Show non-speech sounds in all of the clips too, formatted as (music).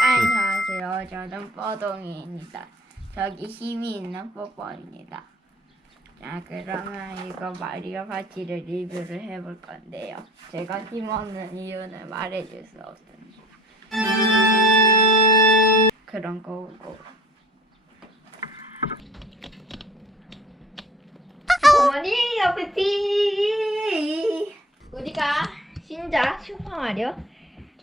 안녕하세요. 저는 뻐동이입니다. 저기 힘이 있는 뽀뽀입니다. 자, 그러면 이거 마리오 파티를 리뷰를 해볼 건데요. 제가 힘 없는 이유는 말해줄 수 없습니다. 그런 거고. 마리오 파티! 우리가 신작 슈퍼마리오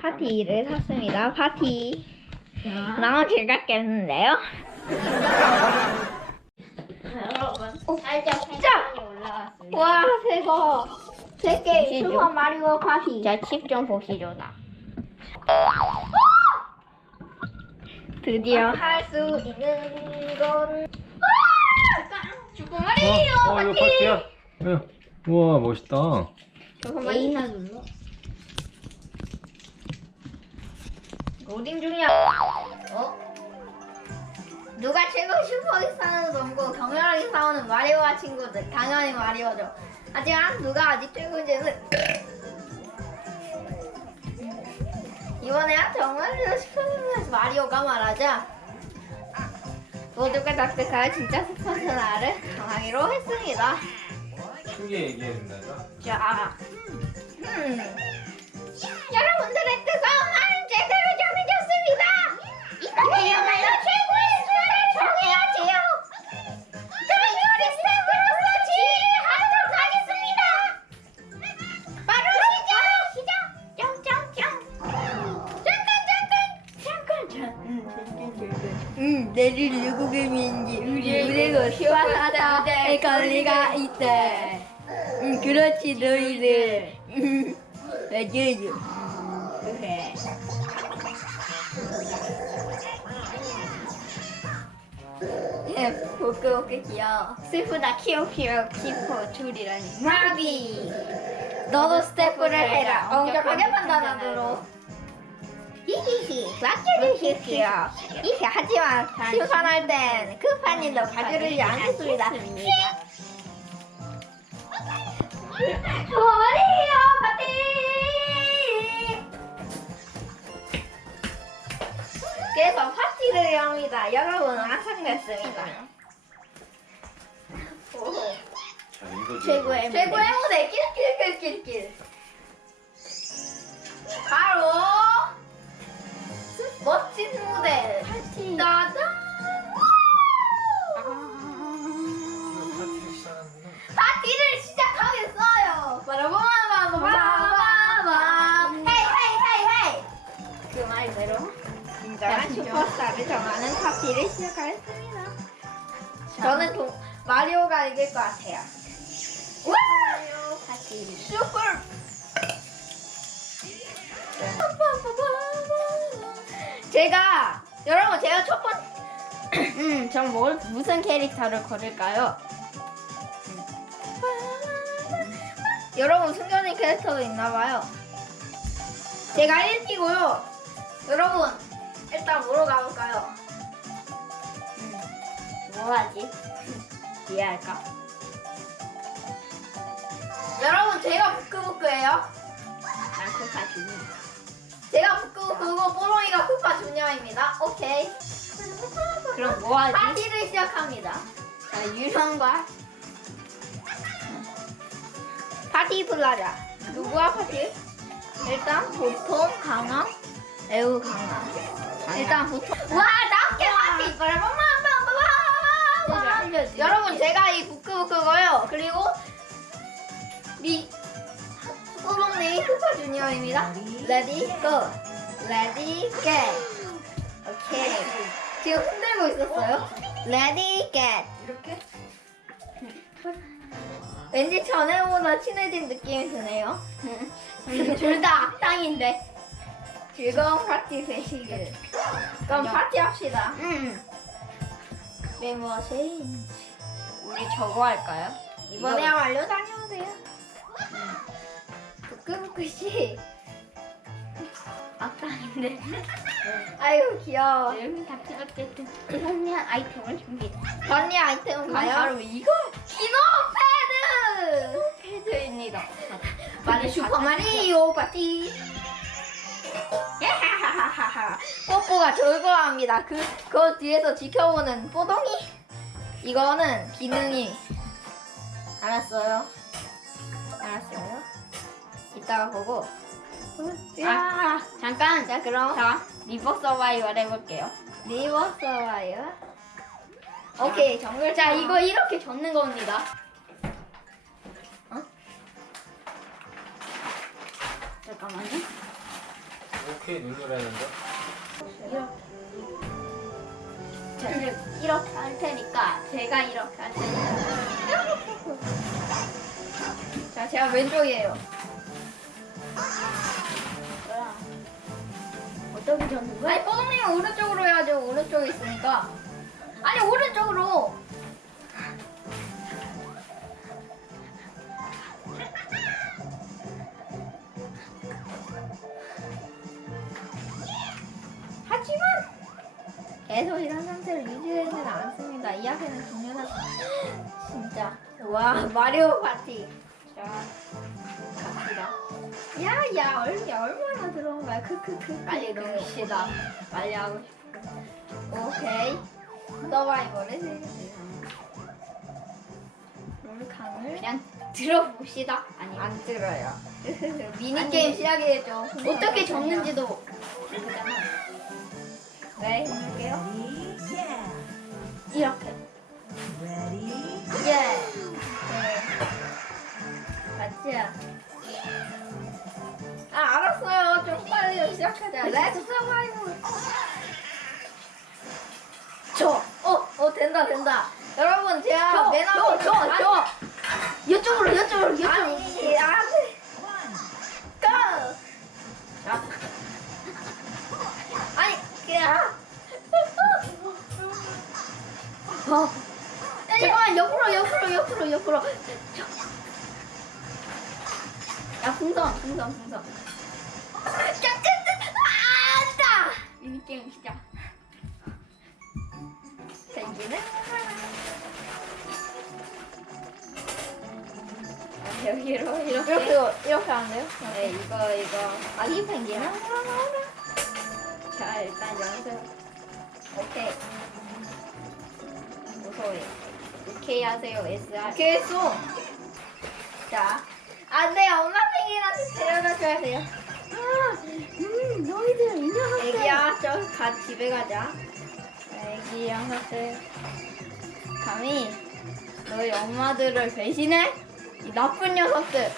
파티를 샀습니다. 파티. 너무 즐겁겠는데요? 여러분, 살짝 살짝 올라왔습니다. 와, 새거. 세계 슈퍼 마리오 파티. 자, 칩좀 보시죠, 나. 드디어 할 수 있는 건 슈퍼 마리오 어, 어, 이거 파티야? 야, 우와, 멋있다. 잠깐만 이나 눌러. 로딩 중이야. 어? 누가 최고 슈퍼 싸우는 넘고 격렬하게 싸우는 마리오와 친구들. 당연히 마리오죠. 하지만 누가 아직 최고인지는 이번에야 정말 슈퍼스타에서 마리오가 말하자. 모두가 닥득할 진짜 슈퍼스타를 정하기로 했습니다. 크게 얘기해야 된다. 자, 음. 여러분들의 우리 우리고 시원하다 할 리가 있대. 응, 그렇지 너희들. 응, 맞아요. 그래. 예, 보크 보크 귀여워. 슬프다 키오 키오 키포 줄이라니. 마비. 너도 스태프를 해라. 엄격하게 판단하도록. 히히히, 맡겨주십시오. 이게 하지만 심판할 땐그 판님도 봐주지 않겠습니다. 머리요 파티 그래서 파티를 합니다. 여러분 완성됐습니다. 자, 이거 최고의 무대 최고의 무대. 낄낄낄낄낄. 바로 멋진 무대 파티 따단 파티를 시작하는구나. 파티를 시작하겠어요. 빠라바바바바바바. 헤이 헤이 헤이 헤이. 그 말대로 진정한 슈퍼스타를 정하는 파티를 시작하겠습니다. 저는 동, 마리오가 이길 것 같아요. 와! 마리오 파티 슈퍼. 제가 여러분 제가 첫 번. (clears throat) 음, 전 뭘, 무슨 캐릭터를 고를까요? 여러분 숨겨진 캐릭터도 있나봐요. 제가 1티고요. 여러분 일단 뭐로 가볼까요? 음, 뭐 하지? (laughs) 이해할까? 여러분 제가 부끄부끄예요. 난 쿠파 주니어. 제가 부끄부끄고 뽀롱이가 쿠파 주니어입니다. 오케이. 그럼 뭐 하지? 파티를 시작합니다. 자, 유성과 파티 플라자. 누구와 파티? 일단 보통 강화, 매우 강화. 일단 보통. 와, 나게 파티. 빠라바바바바바바바. 여러분, 제가 이 부끄부끄고요. 그리고 미 소롱네이 슈퍼 주니어입니다. 레디 고. 레디 겟. 오케이. 지금 흔들고 있었어요. 레디 겟. 이렇게. 왠지 전에보다 친해진 느낌이 드네요. 둘 다 악당인데. 즐거운 파티 되시길. 그럼 파티 합시다. 응. 네, 무엇인지. 우리 저거 할까요? 이번에야말로 다녀오세요. 부끄부끄 씨. 악당인데. (laughs) 아유 귀여워. 다 찍었겠든 선미한 아이템을 준비했다. 언니 아이템은 가요? 바로 이거. 기노 패드! 합니다. 마리 슈퍼 마리오 파티. 뽀뽀가 즐거워합니다. 그, 그 뒤에서 지켜보는 뽀동이. 이거는 기능이. 알았어요. 알았어요. 이따가 보고. 아, 잠깐. 자, 그럼. 자, 리버 서바이벌 해볼게요. 리버 서바이벌. 오케이, 정글. 자, 이거 이렇게 접는 겁니다. 어? 잠깐만요. 오케이 누르라는데? 자, 이렇게 할 테니까 제가 이렇게 할 테니까. 자, 제가 왼쪽이에요. 어떻게 접는 거야? 아니, 뽀동님은 오른쪽으로 해야죠. 오른쪽에 있으니까. 아니, 오른쪽으로. 하지만 계속 이런 상태를 유지되지는 않습니다. 이 앞에는 중요한 진짜 와 마리오 파티 자 갑시다. 야야 얼게 얼마나 들어온 거야? 크크크 빨리 넘깁시다. 빨리 하고 싶어. 오케이 서바이벌을 해주세요. 롤캉을 그냥 들어봅시다. 아니 안 들어요. (laughs) 미니 게임 시작이겠죠. 어떻게 접는지도 모르잖아. 네, 해볼게요. 이렇게. 예. 시작하자. 렛츠 서바이벌. 저, 어, 어, 된다, 된다. 여러분, 제가 맨 앞에. 저, 저, 저. 이쪽으로, 이쪽으로, 이쪽으로. 아니, 안 돼. 고! 자. 아니, 그냥. 어. 잠깐만, 옆으로, 옆으로, 옆으로, 옆으로. 야, 풍선, 풍선, 풍선. 다 미니게임 시작. 자, 이제는. 아, 여기로, 이렇게. 이렇게, 이렇게 하면 돼요? 네, 이거, 이거. 아기 펭귄은? 자, 일단 연습. 오케이. 무서워요. 오케이 하세요, SR. 했어. 자. 안 돼, 엄마 펭귄한테 데려다 줘야 돼요. 아, 음, 너희들 이 녀석들. 애기야, 저, 가, 집에 가자. 애기 녀석들. 감히 너희 엄마들을 배신해? 이 나쁜 녀석들.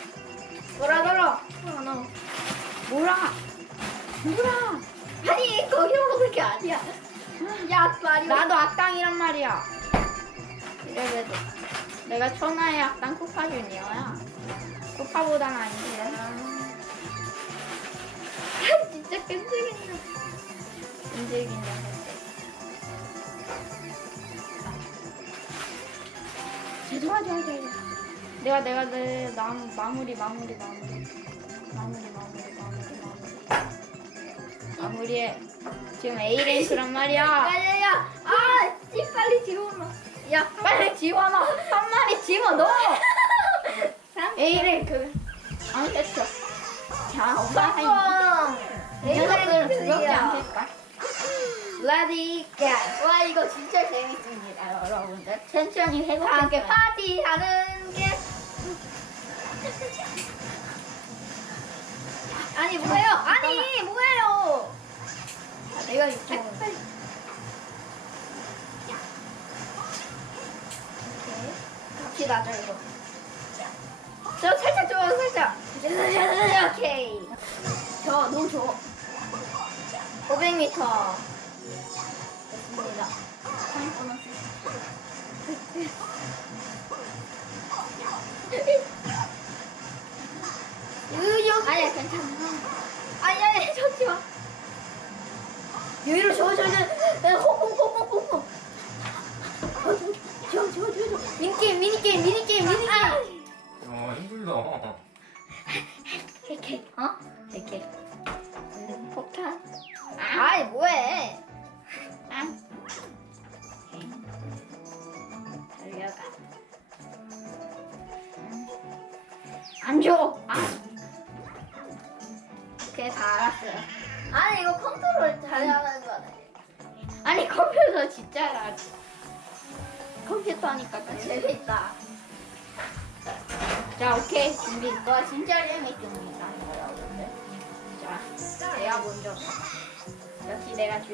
돌아, 돌아. 돌아, 너. 뭐라? 뭐라? 아니, 거기 먹을 게 아니야. 야, 말이 나도 악당이란 말이야. 이래봬도. 내가 천하의 악당 코파 주니어야. 코파보단 아니지. 아, 진짜 끈질긴다. 움직인다. 좋아, 좋아, 좋아. 내가, 내가, 내, 남, 마무리, 마무리, 마무리. 마무리, 마무리, 마무리, 마무리. 마무리해. 지금 A랭크란 말이야. 야 야 야! 아, 씨 빨리 집어넣어. 야, 빨리 집어넣어. 한 마리 집어넣어. A랭크. 안 됐어. 자, 엄마 한 뻥! 이 녀석들은 두렵지 않겠다. 겟. (laughs) 와 이거 진짜 재밌습니다, 여러분들. 천천히 다 함께. 파티하는 게. 아니 뭐예요? 아니 뭐예요? 아, 내가. 오케이. 갑시다 저 이거. 저 살짝 줘 살짝. 오케이. 저 너무 좋아. 500m. 됐습니다. 으여 아니야 괜찮아. 아니 아니 저지 마. 여기로 저저저 콩콩콩콩콩콩 저저저저 미니게임 미니게임 미니게임 미니게임. 어 힘들다. 이렇게 어? 이렇게 아이 뭐해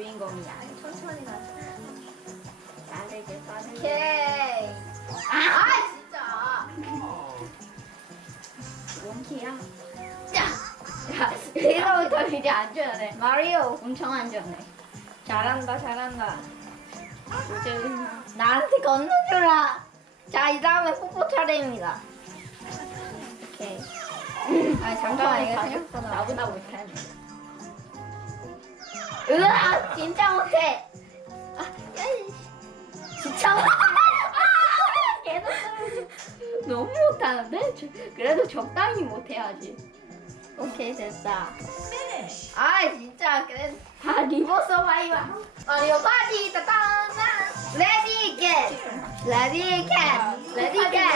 주인공이야. 천천히 가자. 빠르게 빠르게. 오케이. 아, 아 진짜. 원키야. 자, 자 이거부터 이제 안전해. 마리오. 엄청 안전해. 잘한다 잘한다. 이제 나한테 건너주라. 자, 이 다음에 뽀뽀 차례입니다. 오케이. 아, 잠깐만, 이거 생각보다. 나보다 못하네. 으아, 진짜 못해. 아, 야, 이- 진짜 못해. 아, 계속 떨어져. 너무 못하는데? 저- 그래도 적당히 못해야지. 오케이, 됐다. 아, 진짜, 그래. 다 리버 서바이벌. 마리오 파티, 따따따. 레디, 겟. 레디, 겟. 레디, 겟.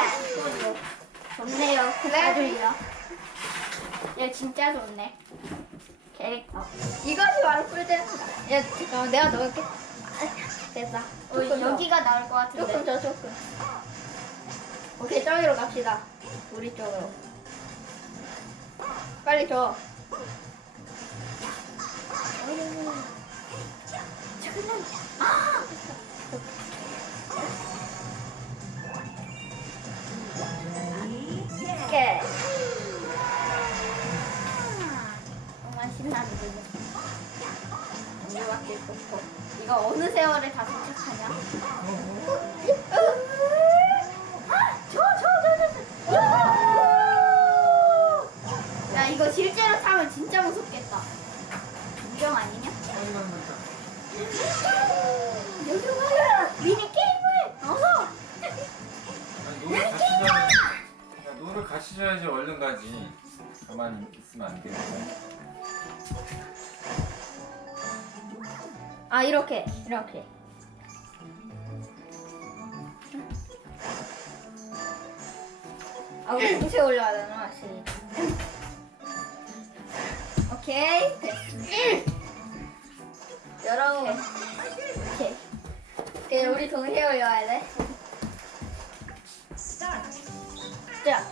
좋네요. 레디. 얘 진짜 좋네. 캐릭터. 이것이 바로 꿀잼이다. 야, 잠깐만, 내가 넣을게. 아, 됐다. 어, 조금 더. 여기가 나올 것 같은데. 조금 더 조금. 오케이 저기로 갑시다. 우리 쪽으로. 빨리 줘. 잠깐만. 오 이거 어느 세월에 다 도착하냐? 이렇게 이렇게. 아 우리 동시에 올려야 되나 확실히. 오케이. 됐- 여러분. 오케이. 오케이 우리 동시에 올려야 돼. 자. 자.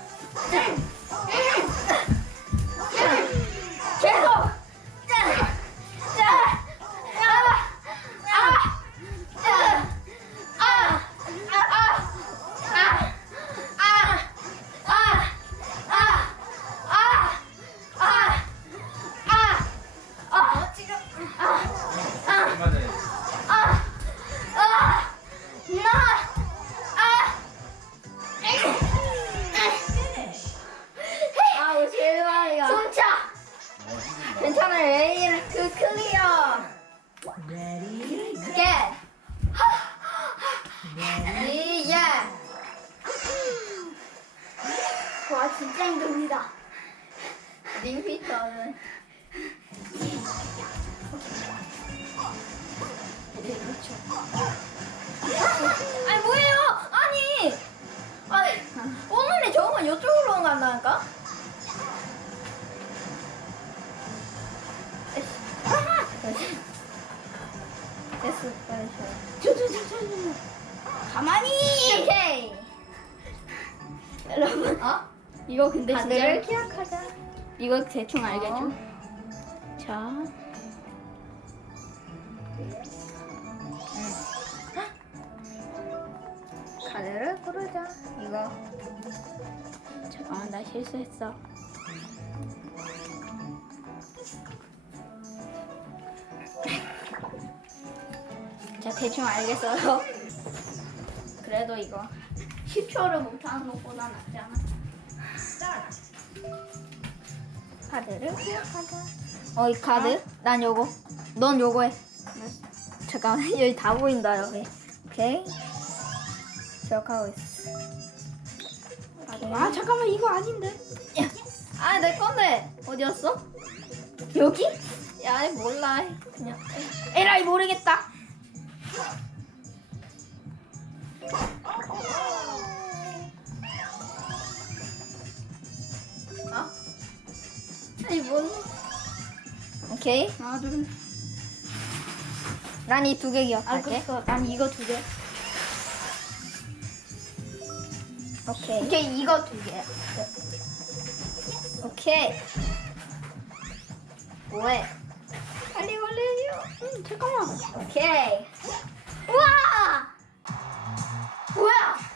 와 진짜 힘듭니다. 링피터는 아니 뭐예요? 아니. 아니 오늘의 정은 이쪽으로 간다니까? 됐어, 빨리 줘. 가만히. 오케이. 여러분 어? 이거 근데 다들 기억하자. 이거 대충 알겠죠? 어. 자. 카드를 고르자. 이거. 잠깐만 나 실수했어. 자 대충 알겠어요. 그래도 이거 10초를 못하는 것보다 낫지 않아? 카드를 기억하자. 어, 이 카드? 난 요거. 넌 요거 해. 잠깐만, (laughs) 여기 다 보인다, 여기. 오케이. 기억하고 있어. 아 잠깐만 이거 아닌데. 아, 내 건데. 어디였어? 여기? 야, 몰라. 그냥. 에라이 모르겠다. 오케이. 하나 둘. 난 이 두 개 아 기억할게. 그거 난 이거 두 개. 오케이. 이제 이거 두 개. 오케이. 뭐해? 빨리 걸려요. 응 잠깐만. 오케이. 우와. 뭐야? 1등이야?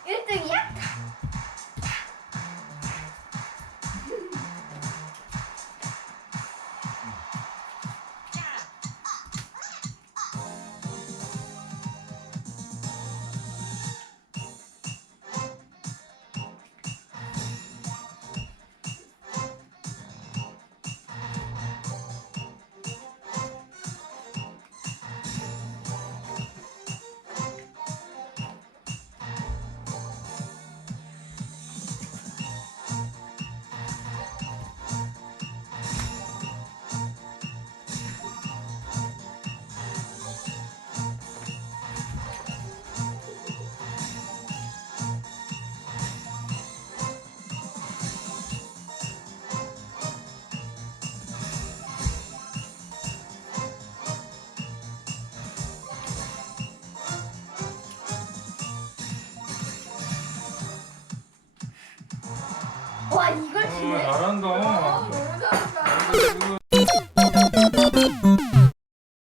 와 이걸